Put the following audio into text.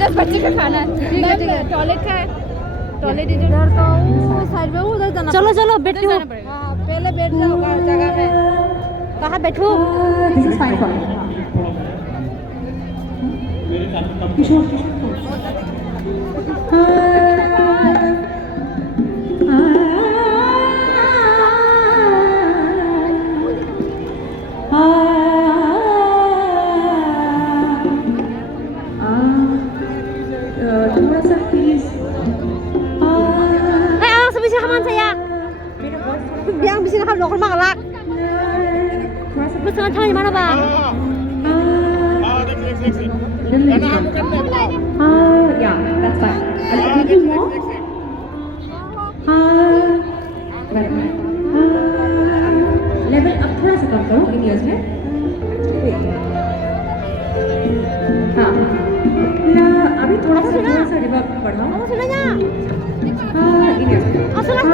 जस्ट बच्चे का खाना है। ठीक है टॉयलेट का है, टॉयलेट इधर तो वो साइड में उधर जाना। चलो चलो बैठो। हाँ पहले बैठ जाओ जगह में। कहाँ बैठो? This is fine for you. Kishore. थोड़ा सा please bisa kaman saya yang bisa kan lokal magalak bisa kan mana bang yeah that's fine a little more level up थोड़ा सा कम करो इन ईयर्स में हाँ ना अभी थोड़ा सा रिवर्ब बढ़ाओ इन ईयर्स में